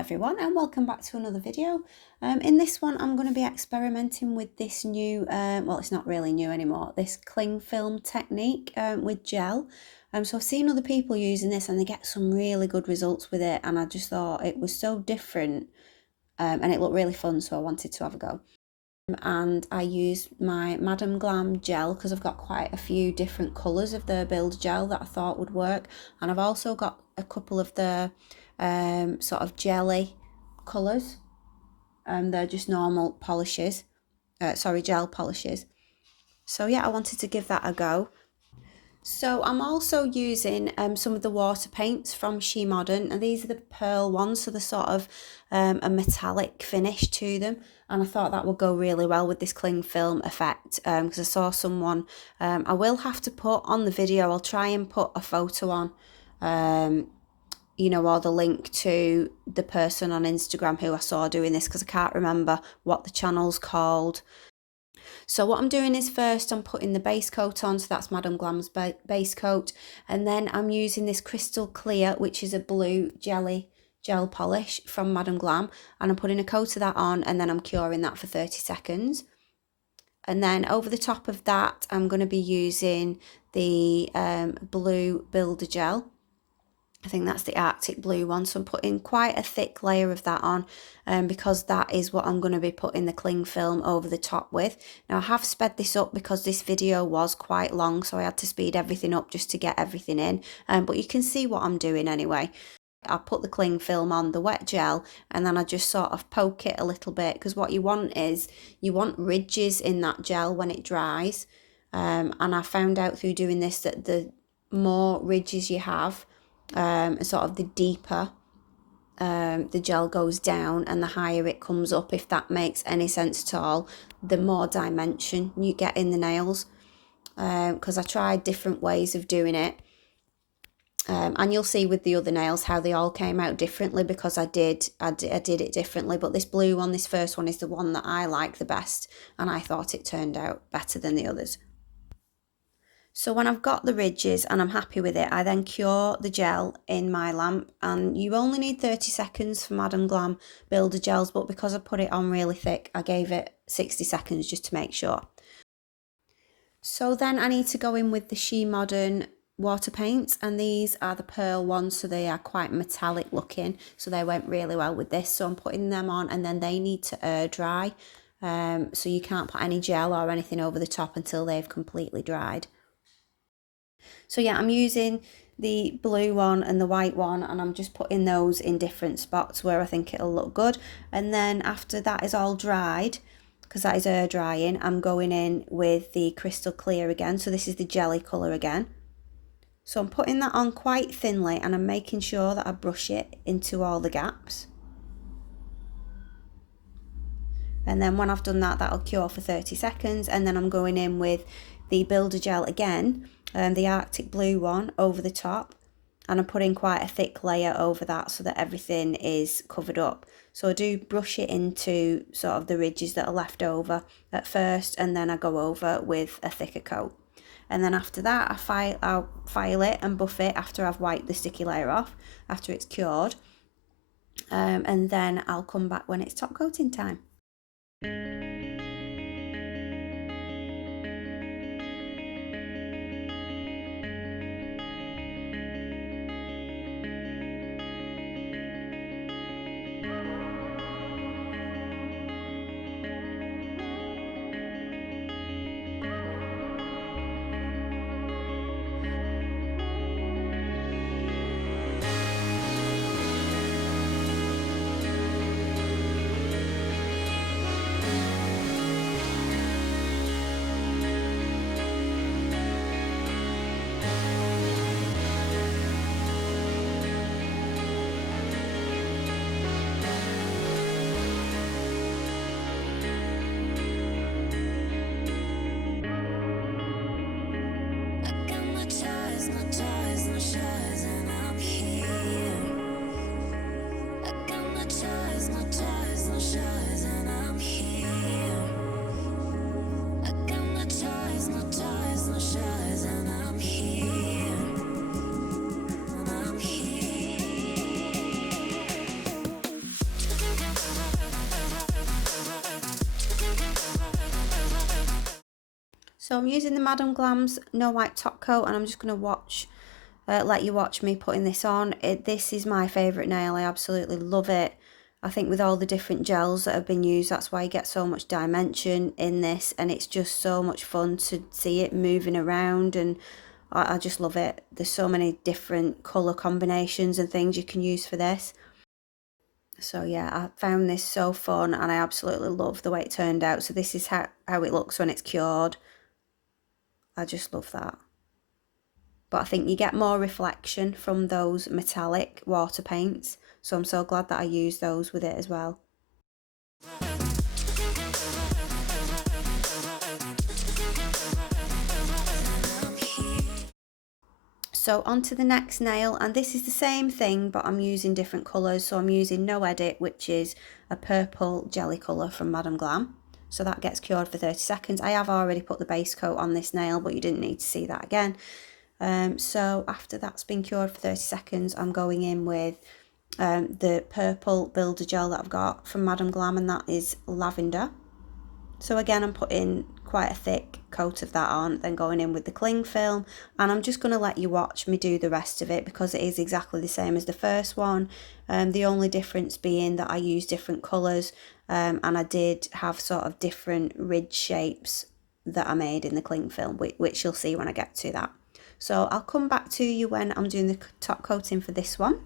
everyone, and welcome back to another video. In this one I'm going to be experimenting with this new, well, it's not really new anymore, this cling film technique with gel. So I've seen other people using this and they get some really good results with it, and I just thought it was so different and it looked really fun, so I wanted to have a go. And I used my Madam Glam gel because I've got quite a few different colours of the build gel that I thought would work, and I've also got a couple of the sort of jelly colours. They're just normal polishes, gel polishes. So yeah, I wanted to give that a go. So I'm also using some of the water paints from She Modern, and these are the pearl ones, so they're sort of a metallic finish to them, and I thought that would go really well with this cling film effect because I saw someone, I will have to put on the video, I'll try and put a photo on, or the link to the person on Instagram who I saw doing this, because I can't remember what the channel's called. So what I'm doing is first I'm putting the base coat on, so that's Madam Glam's base coat, and then I'm using this crystal clear, which is a blue gel polish from Madam Glam, and I'm putting a coat of that on, and then I'm curing that for 30 seconds. And then over the top of that I'm going to be using the blue builder gel. I think that's the Arctic blue one, so I'm putting quite a thick layer of that on because that is what I'm going to be putting the cling film over the top with. Now I have sped this up because this video was quite long, so I had to speed everything up just to get everything in, but you can see what I'm doing anyway. I put the cling film on the wet gel, and then I just sort of poke it a little bit, because what you want is you want ridges in that gel when it dries, and I found out through doing this that the more ridges you have, sort of the deeper the gel goes down and the higher it comes up, if that makes any sense at all, the more dimension you get in the nails, because I tried different ways of doing it, and you'll see with the other nails how they all came out differently because I did it differently. But this blue one, this first one, is the one that I like the best, and I thought it turned out better than the others. So when I've got the ridges and I'm happy with it, I then cure the gel in my lamp, and you only need 30 seconds for Madam Glam builder gels, but because I put it on really thick, I gave it 60 seconds just to make sure. So then I need to go in with the She Modern water paints, and these are the pearl ones, so they are quite metallic looking, so they went really well with this. So I'm putting them on, and then they need to air dry, so you can't put any gel or anything over the top until they've completely dried. So yeah, I'm using the blue one and the white one, and I'm just putting those in different spots where I think it'll look good. And then after that is all dried, because that is air drying, I'm going in with the crystal clear again. So this is the jelly colour again. So I'm putting that on quite thinly, and I'm making sure that I brush it into all the gaps. And then when I've done that, that'll cure for 30 seconds, and then I'm going in with the builder gel again, the Arctic blue one, over the top, and I'm putting quite a thick layer over that so that everything is covered up. So I do brush it into sort of the ridges that are left over at first, and then I go over with a thicker coat. And then after that I'll file it and buff it after I've wiped the sticky layer off, after it's cured, and then I'll come back when it's top coating time. So I'm using the Madam Glam's No Wipe Top Coat, and I'm just going to let you watch me putting this on. This is my favourite nail. I absolutely love it. I think with all the different gels that have been used, that's why you get so much dimension in this, and it's just so much fun to see it moving around, and I just love it. There's so many different colour combinations and things you can use for this. So yeah, I found this so fun, and I absolutely love the way it turned out. So this is how it looks when it's cured. I just love that. But I think you get more reflection from those metallic water paints, so I'm so glad that I used those with it as well. So on to the next nail, and this is the same thing, but I'm using different colours. So I'm using No Edit, which is a purple jelly colour from Madam Glam. So that gets cured for 30 seconds. I have already put the base coat on this nail, but you didn't need to see that again. So after that's been cured for 30 seconds, I'm going in with the purple builder gel that I've got from Madam Glam, and that is lavender. So again, I'm putting quite a thick coat of that on, then going in with the cling film, and I'm just going to let you watch me do the rest of it because it is exactly the same as the first one. The only difference being that I use different colours, and I did have sort of different ridge shapes that I made in the cling film, which you'll see when I get to that. So I'll come back to you when I'm doing the top coating for this one.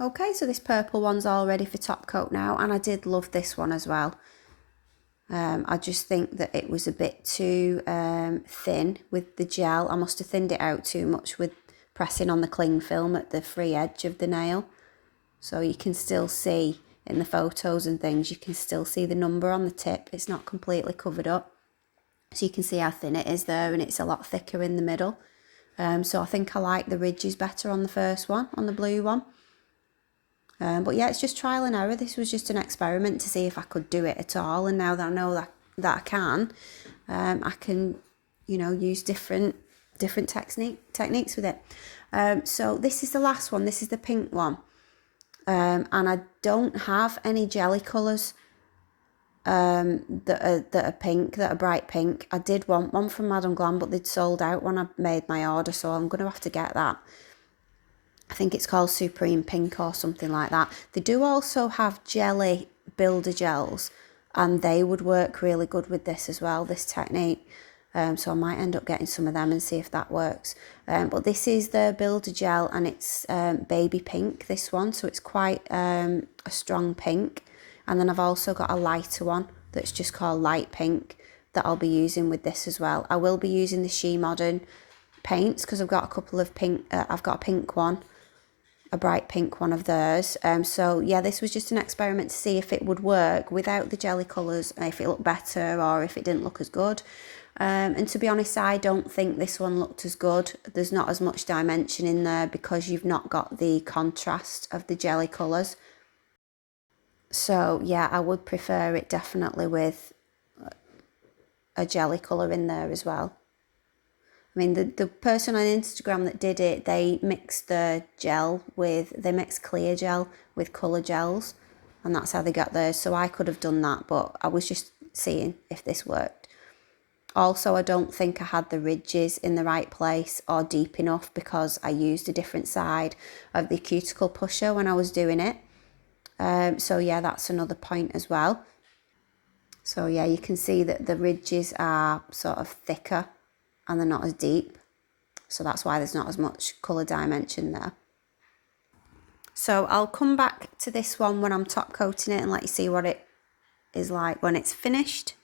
Okay, so this purple one's all ready for top coat now, and I did love this one as well. I just think that it was a bit too thin with the gel. I must have thinned it out too much with pressing on the cling film at the free edge of the nail. So you can still see in the photos and things, you can still see the number on the tip. It's not completely covered up. So you can see how thin it is there, and it's a lot thicker in the middle. So I think I like the ridges better on the first one, on the blue one. But yeah, it's just trial and error. This was just an experiment to see if I could do it at all. And now that I know that I can, I can, use different techniques with it. So this is the last one. This is the pink one. And I don't have any jelly colours that are pink, that are bright pink. I did want one from Madam Glam, but they'd sold out when I made my order, so I'm going to have to get that. I think it's called Supreme Pink or something like that. They do also have jelly builder gels, and they would work really good with this as well, this technique. So I might end up getting some of them and see if that works. But this is the builder gel, and it's baby pink, this one. So it's quite a strong pink. And then I've also got a lighter one that's just called light pink that I'll be using with this as well. I will be using the She Modern paints because I've got a couple of pink, I've got a pink one, a bright pink one of theirs. So yeah, this was just an experiment to see if it would work without the jelly colours, if it looked better or if it didn't look as good. And to be honest, I don't think this one looked as good. There's not as much dimension in there because you've not got the contrast of the jelly colours. So yeah, I would prefer it definitely with a jelly colour in there as well. I mean, the person on Instagram that did it, they mixed the gel they mixed clear gel with colour gels, and that's how they got theirs. So I could have done that, but I was just seeing if this worked. Also, I don't think I had the ridges in the right place or deep enough because I used a different side of the cuticle pusher when I was doing it. So yeah, that's another point as well. So yeah, you can see that the ridges are sort of thicker and they're not as deep. So that's why there's not as much colour dimension there. So I'll come back to this one when I'm top coating it and let you see what it is like when it's finished.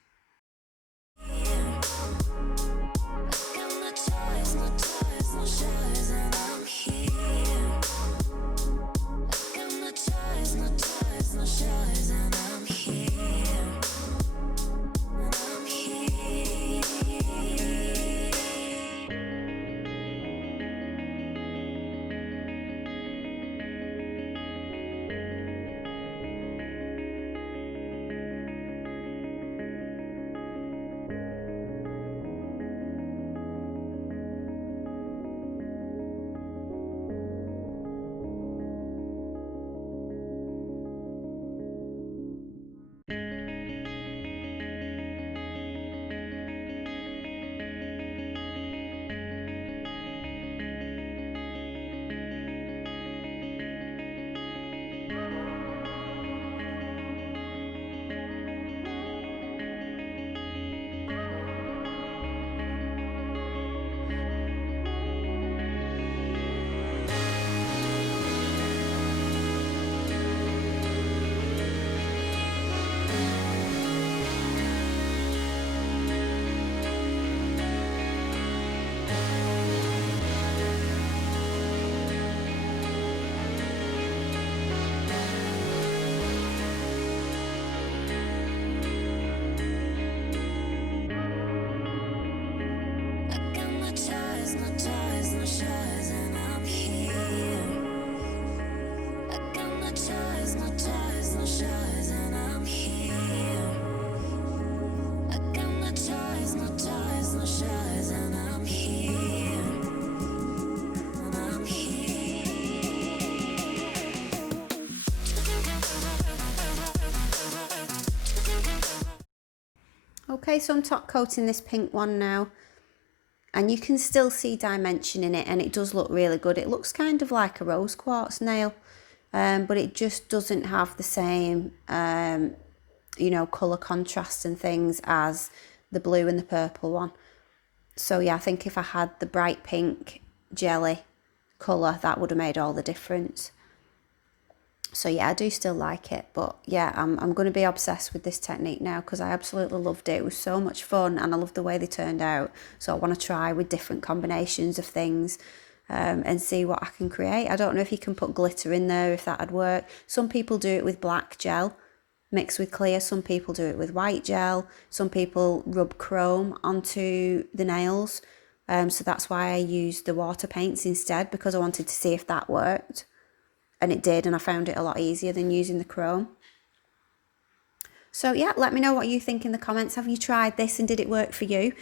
Okay, so I'm top coating this pink one now, and you can still see dimension in it, and it does look really good. It looks kind of like a rose quartz nail, but it just doesn't have the same, colour contrast and things as the blue and the purple one. So yeah, I think if I had the bright pink jelly colour, that would have made all the difference. So yeah, I do still like it, but yeah, I'm going to be obsessed with this technique now because I absolutely loved it. It was so much fun and I loved the way they turned out. So I want to try with different combinations of things and see what I can create. I don't know if you can put glitter in there, if that'd work. Some people do it with black gel mixed with clear. Some people do it with white gel. Some people rub chrome onto the nails. So that's why I used the water paints instead, because I wanted to see if that worked. And it did, and I found it a lot easier than using the chrome. So yeah, let me know what you think in the comments. Have you tried this and did it work for you?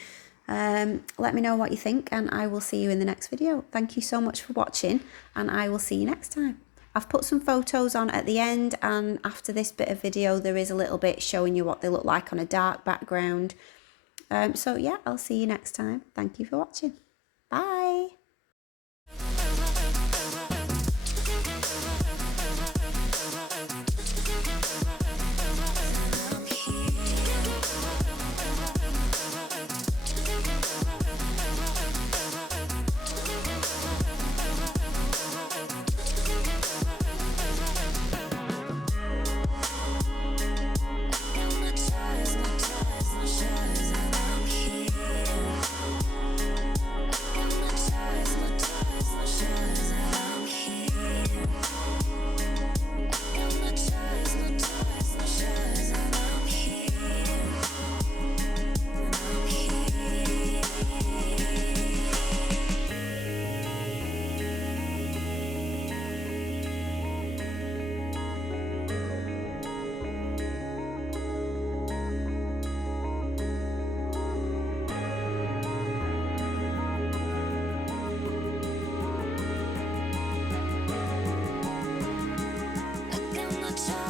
Let me know what you think, and I will see you in the next video. Thank you so much for watching, and I will see you next time. I've put some photos on at the end, and after this bit of video there is a little bit showing you what they look like on a dark background. So yeah, I'll see you next time. Thank you for watching. Bye.